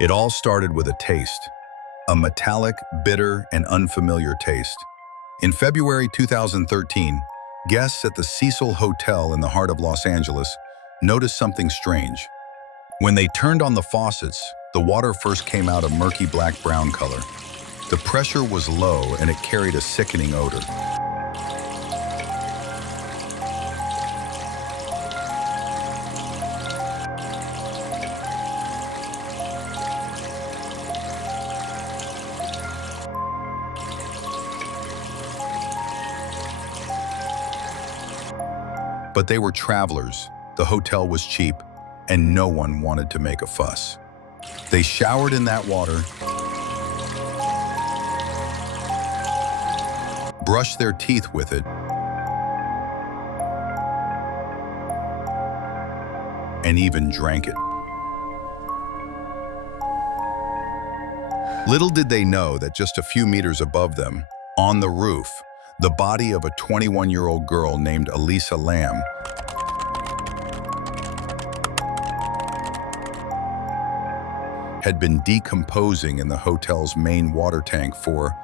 It all started with a taste, a metallic, bitter, and unfamiliar taste. In February 2013, guests at the Cecil Hotel in the heart of Los Angeles noticed something strange. When they turned on the faucets, the water first came out a murky black-brown color. The pressure was low and it carried a sickening odor. But they were travelers, the hotel was cheap, and no one wanted to make a fuss. They showered in that water, brushed their teeth with it, and even drank it. Little did they know that just a few meters above them, on the roof, the body of a 21-year-old girl named Elisa Lam had been decomposing in the hotel's main water tank for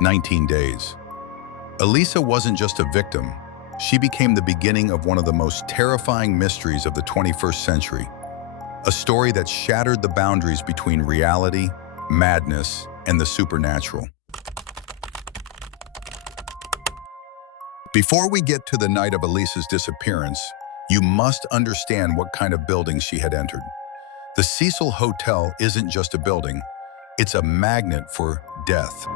"19 days. Elisa wasn't just a victim. She became the beginning of one of the most terrifying mysteries of the 21st century. A story that shattered the boundaries between reality, madness, and the supernatural. Before we get to the night of Elisa's disappearance, you must understand what kind of building she had entered. The Cecil Hotel isn't just a building, it's a magnet for death.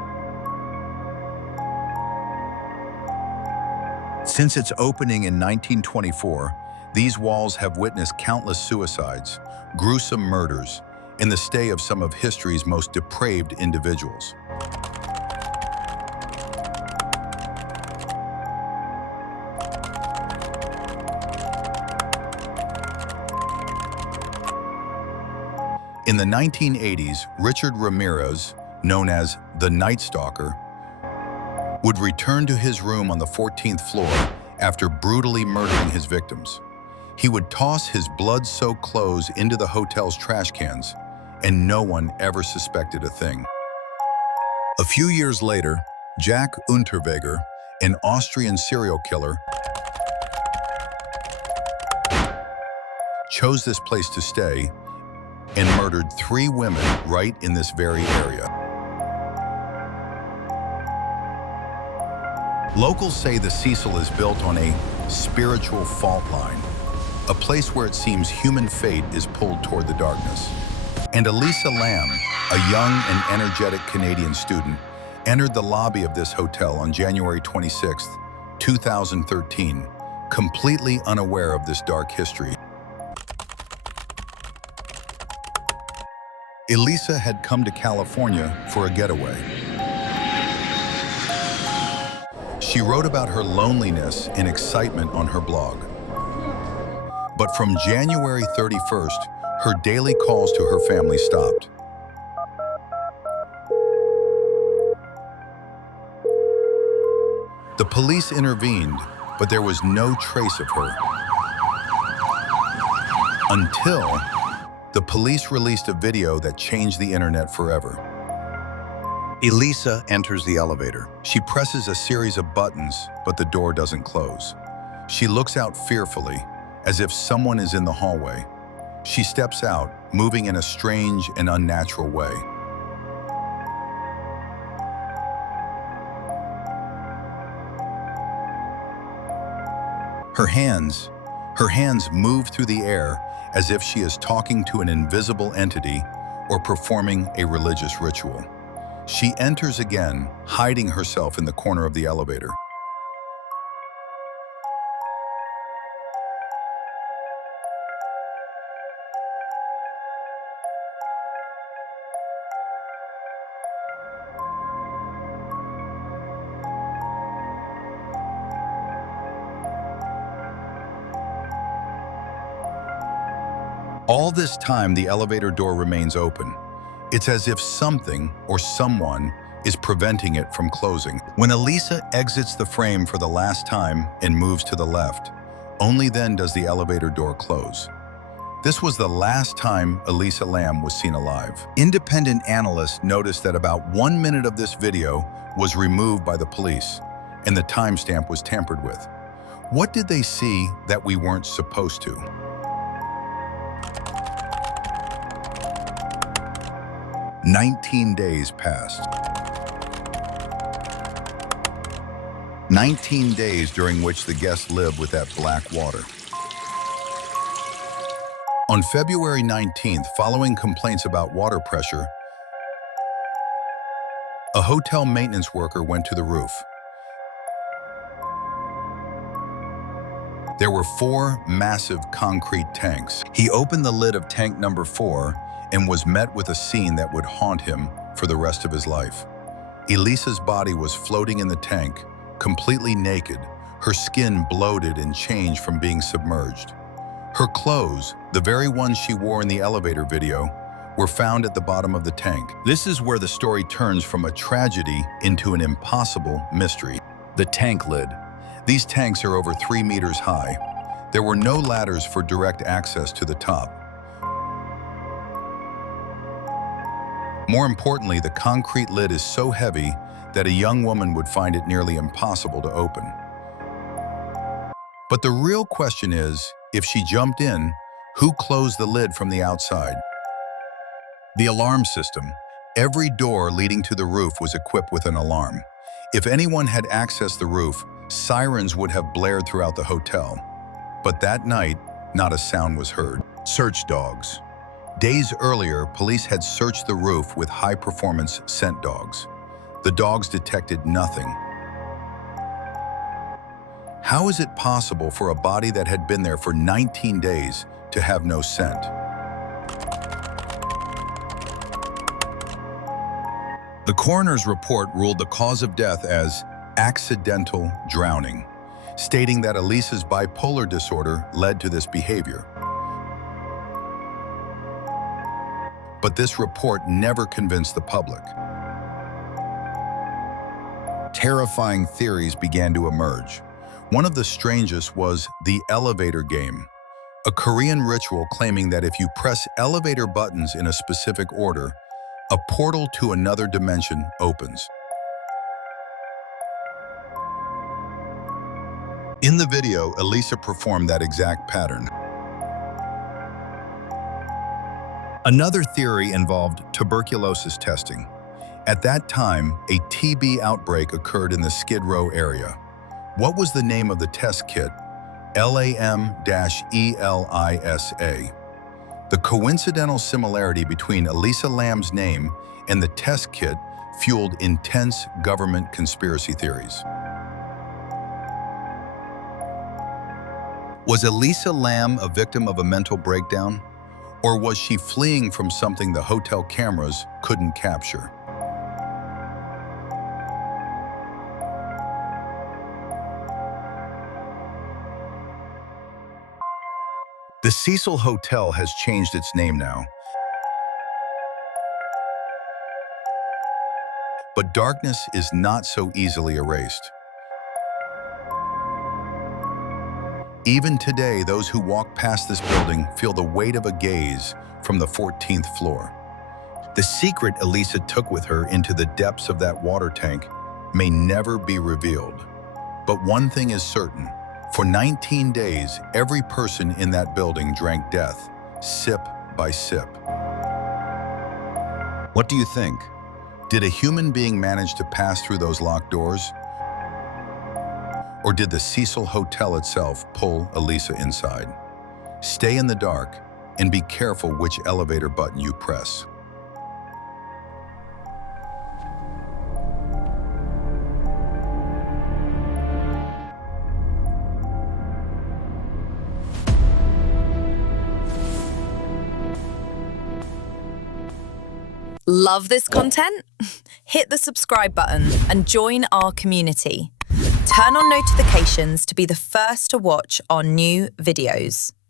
Since its opening in 1924, these walls have witnessed countless suicides, gruesome murders, and the stay of some of history's most depraved individuals. In the 1980s, Richard Ramirez, known as the Night Stalker, would return to his room on the 14th floor after brutally murdering his victims. He would toss his blood-soaked clothes into the hotel's trash cans, and no one ever suspected a thing. A few years later, Jack Unterweger, an Austrian serial killer, chose this place to stay and murdered 3 women right in this very area. Locals say the Cecil is built on a spiritual fault line, a place where it seems human fate is pulled toward the darkness. And Elisa Lam, a young and energetic Canadian student, entered the lobby of this hotel on January 26, 2013, completely unaware of this dark history. Elisa had come to California for a getaway. She wrote about her loneliness and excitement on her blog. But from January 31st, her daily calls to her family stopped. The police intervened, but there was no trace of her. Until the police released a video that changed the internet forever. Elisa enters the elevator. She presses a series of buttons, but the door doesn't close. She looks out fearfully, as if someone is in the hallway. She steps out, moving in a strange and unnatural way. Her hands move through the air as if she is talking to an invisible entity or performing a religious ritual. She enters again, hiding herself in the corner of the elevator. All this time, the elevator door remains open, It's as if something or someone is preventing it from closing. When Elisa exits the frame for the last time and moves to the left, only then does the elevator door close. This was the last time Elisa Lam was seen alive. Independent analysts noticed that about 1 minute of this video was removed by the police, and the timestamp was tampered with. What did they see that we weren't supposed to? 19 days passed. 19 days during which the guests lived with that black water. On February 19th, following complaints about water pressure, a hotel maintenance worker went to the roof. There were 4 massive concrete tanks. He opened the lid of tank number 4 and was met with a scene that would haunt him for the rest of his life. Elisa's body was floating in the tank, completely naked, her skin bloated and changed from being submerged. Her clothes, the very ones she wore in the elevator video, were found at the bottom of the tank. This is where the story turns from a tragedy into an impossible mystery. The tank lid. These tanks are over 3 meters high. There were no ladders for direct access to the top. More importantly, the concrete lid is so heavy that a young woman would find it nearly impossible to open. But the real question is, if she jumped in, who closed the lid from the outside? The alarm system. Every door leading to the roof was equipped with an alarm. If anyone had accessed the roof, sirens would have blared throughout the hotel. But that night, not a sound was heard. Search dogs. Days earlier, police had searched the roof with high-performance scent dogs. The dogs detected nothing. How is it possible for a body that had been there for 19 days to have no scent? The coroner's report ruled the cause of death as accidental drowning, stating that Elisa's bipolar disorder led to this behavior. But this report never convinced the public. Terrifying theories began to emerge. One of the strangest was the elevator game, a Korean ritual claiming that if you press elevator buttons in a specific order, a portal to another dimension opens. In the video, Elisa performed that exact pattern. Another theory involved tuberculosis testing. At that time, a TB outbreak occurred in the Skid Row area. What was the name of the test kit? LAM-ELISA. The coincidental similarity between Elisa Lam's name and the test kit fueled intense government conspiracy theories. Was Elisa Lam a victim of a mental breakdown? Or was she fleeing from something the hotel cameras couldn't capture? The Cecil Hotel has changed its name now. But darkness is not so easily erased. Even today, those who walk past this building feel the weight of a gaze from the 14th floor. The secret Elisa took with her into the depths of that water tank may never be revealed. But one thing is certain. For 19 days, every person in that building drank death, sip by sip. What do you think? Did a human being manage to pass through those locked doors? Or did the Cecil Hotel itself pull Elisa inside? Stay in the dark and be careful which elevator button you press. Love this content? Hit the subscribe button and join our community. Turn on notifications to be the first to watch our new videos.